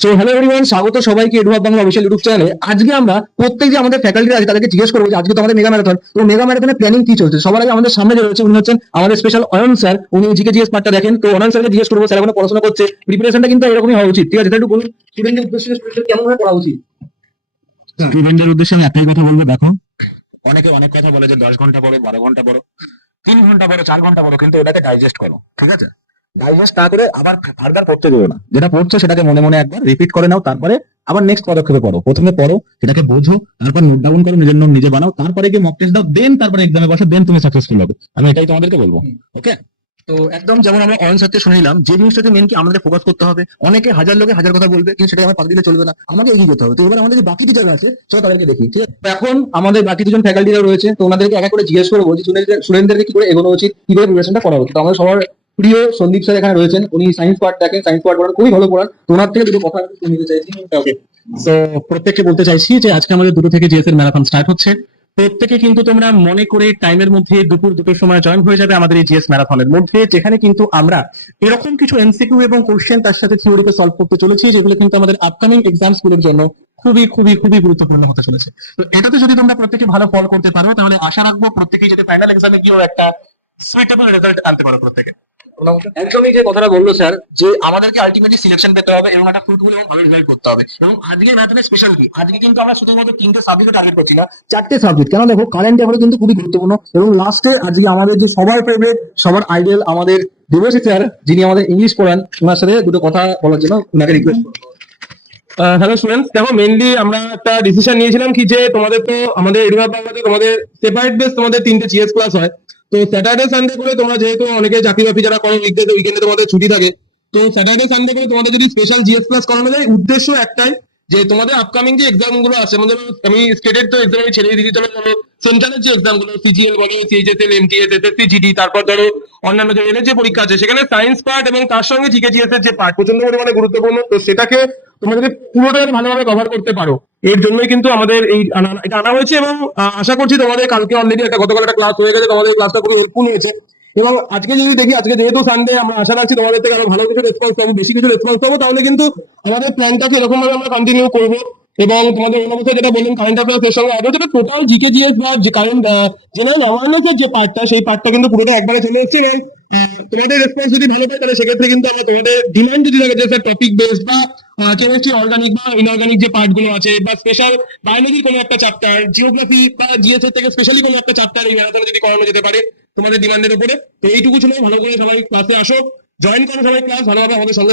So hello everyone স্বাগত সবাইকে এডুয়াব Bangla official YouTube চ্যানেলে আজকে আমরা প্রত্যেক যে আমাদের ফ্যাকাল্টি আছে তাদেরকে জিজ্ঞেস করব যে আজকে তো আমাদের মেগা ম্যারাথন তো মেগা ম্যারাথনের প্ল্যানিং কি চলছে? সবার আগে আমাদের সামনে যে রয়েছে উনি হচ্ছেন আমাদের স্পেশাল অয়ন স্যার উনি জিকে জিএস পার্টটা দেখেন। তো অয়ন স্যারকে জিজ্ঞেস করব স্যার এখন পড়াশোনা করছে? প্রিপারেশনটা কিন্তু এরকমই হওয়া উচিত। ঠিক আছে তাই একটু বলুন স্টুডেন্টের উদ্দেশ্যে কেমন ভাবে পড়া উচিত? স্টুডেন্টদের উদ্দেশ্যে আমি একটাই কথা বলব দেখো। অনেকে অনেক কথা বলে যে দশ ঘণ্টা পড়ো বারো ঘণ্টা পড়ো তিন ঘণ্টা পড়ো চার ঘণ্টা পড়ো কিন্তু ওটাকে ডাইজেস্ট করো ঠিক আছে? ডাইজেস্ট না করে আবার ফার্দার পড়তে দেবো না। যেটা পড়ছো সেটাকে মনে মনে একবার রিপিট করে নাও, তারপরে আবার নেক্সট পদক্ষেপে পড়ো। প্রথমে পড়ো, সেটাকে বোঝো, তারপর নোট ডাউন করো, নিজের নোট নিজে বানাও, তারপরে গিয়ে মক টেস্ট দাও দেন তারপরে এক্সামে বসো দেন তুমি সাকসেসফুল হবে। আমি এটাই তোমাদেরকে বলব ওকে তো একদম যেমন আমরা অয়ন স্যারকে শুনিলাম, যে জিনিসটাতে মেন কি আমাদের ফোকাস করতে হবে, অনেকে হাজার লোকে হাজার কথা বলবে, কিন্তু সেটা আমার পাক দিলে চলবে না, আমাকে এগিয়ে যেতে হবে। তো এবার আমাদের যে বাকি টিচার আছে সেটা তাদেরকে দেখি, ঠিক আছে? এখন আমাদের বাকি দুজন ফ্যাকাল্টিরা রয়েছে, তো ওনাদেরকে এক এক করে জিজ্ঞেস করব যে স্টুডেন্টদের স্টুডেন্টদেরকে কি করে এগোনো উচিত, কীভাবে প্রিপারেশনটা করা উচিত। তো আমাদের সবার প্রিয় সন্দীপ স্যার এখানে রয়েছেন। উনি সায়েন্স পার্ট দেখেন সায়েন্স পার্ট পড়ান খুবই ভালো পড়ান। তো ওনার থেকে দুটো কথা আমি নিতে চাইছি। ওকে তো প্রত্যেককে বলতে চাইছি যে আজকে আমাদের দুটো থেকে জিএস এর ম্যারাথন স্টার্ট হচ্ছে। প্রত্যেকে কিন্তু তোমরা মনে করে টাইমের মধ্যে দুপুর দুটোর সময় জয়েন হয়ে যাবে আমাদের এই জিএস ম্যারাথনের মধ্যে যেখানে কিন্তু আমরা এরকম কিছু এমসিকিউ এবং কোশ্চেন তার সাথে থিওরিকে সলভ করতে চলেছি যেগুলো কিন্তু আমাদের আপকামিং এক্সামসগুলোর জন্য খুবই খুবই খুবই গুরুত্বপূর্ণ হতে চলেছে। তো এটাতে যদি তোমরা প্রত্যেকে ভালো ফল করতে পারো তাহলে আশা রাখব প্রত্যেকেই যদি ফাইনাল এক্সামে গিয়েও একটা সুইটেবল রেজাল্ট আনতে পারো প্রত্যেকে। একদমই যে কথাটা বলল স্যার, যে আমাদেরকে আলটিমেটলি সিলেকশন পেতে হবে এবং একটা এবং ভালো রেজাল্ট করতে হবে। এবং আজকে ম্যাথের স্পেশাল কি? আজকে কিন্তু আমরা শুধুমাত্র তিনটে সাবজেক্ট টার্গেট করছি না, চারটে সাবজেক্ট কেন দেখো কারেন্ট কিন্তু খুবই গুরুত্বপূর্ণ এবং লাস্টে আজকে আমাদের যে সবার ফেভারিট সবার আমাদের স্যার, যিনি আমাদের ইংলিশ পড়ান, ওনার সাথে দুটো কথা বলার জন্য ওনাকে রিকোয়েস্ট হ্যালো স্টুডেন্টস দেখো মেনলি আমরা একটা ডিসিশন নিয়েছিলাম কি যে তোমাদের তো আমাদের এডুয়া বাংলাতে তোমাদের সেপারেট বেস তোমাদের তিনটে জিএস ক্লাস হয়। তো স্যাটারডে সানডে করে তোমরা যেহেতু অনেকে চাকরি বাকরি যারা করো উইকডে উইকেন্ডে তোমাদের ছুটি থাকে, তো স্যাটারডে সানডে করে তোমাদের যদি স্পেশাল জিএস ক্লাস করানো যায়, উদ্দেশ্য একটাই যে তোমাদের আপকামিং যে এক্সামগুলো আছে, আমাদের আমি স্টেটের তো এক্সাম আমি ছেড়ে দিয়েছি চলো ধরো সেন্ট্রালের যে এক্সামগুলো সিজিএল বলো সিএইচএসএল এমটিএস এসএসসি জিডি তারপর ধরো অন্যান্য যে এর যে পরীক্ষা আছে, সেখানে সায়েন্স পার্ট এবং তার সঙ্গে জিকে জিএস এর যে পার্ট প্রচণ্ড পরিমাণে গুরুত্বপূর্ণ, তো সেটাকে তোমরা যদি পুরোটাই ভালোভাবে কভার করতে পারো এর জন্যই কিন্তু আমাদের এই আনা- হয়েছে এবং আশা করছি তোমাদের কালকে অলরেডি একটা গতকাল একটা ক্লাস হয়ে গেছে, তোমাদের ক্লাসটা খুবই হেল্পফুল হয়েছে। এবং আজকে যদি দেখি, আজকে যেহেতু সানডে আমরা আশা রাখছি তোমাদের থেকে আরও ভালো কিছু রেসপন্স পাবো, বেশি কিছু রেসপন্স পাবো, তাহলে কিন্তু আমাদের প্ল্যানটাকে এরকম ভাবে আমরা কন্টিনিউ করব। এবং তোমাদের অন্য বছর যেটা বললেন কারেন্ট অ্যাফেয়ার্স এর সঙ্গে আরও যেটা টোটাল জিকে জিএস বা যে কারেন্ট জেনারেল অ্যাওয়ারনেস যে পার্টটা সেই পার্টটা কিন্তু পুরোটা একবারে চলে এসেছে। তোমাদের রেসপন্স যদি ভালো পায় তাহলে সেক্ষেত্রে কিন্তু আমরা তোমাদের ডিমান্ড যদি থাকে, যে টপিক বেসড বা কেমিস্ট্রি অর্গানিক বা ইনঅর্গানিক যে পার্টগুলো আছে, বা স্পেশাল বায়োলজির কোনো একটা চ্যাপ্টার জিওগ্রাফি বা জিএস এর থেকে স্পেশালি কোনো একটা চ্যাপ্টার এই ম্যারাথনে যদি করানো যেতে পারে, তোমাদের ডিমান্ডের উপরে তো এইটুকু ছিল, ভালো করে সবাই ক্লাসে আসো জয়েন করো সবাই ক্লাস ভালোভাবে আমাদের সঙ্গে।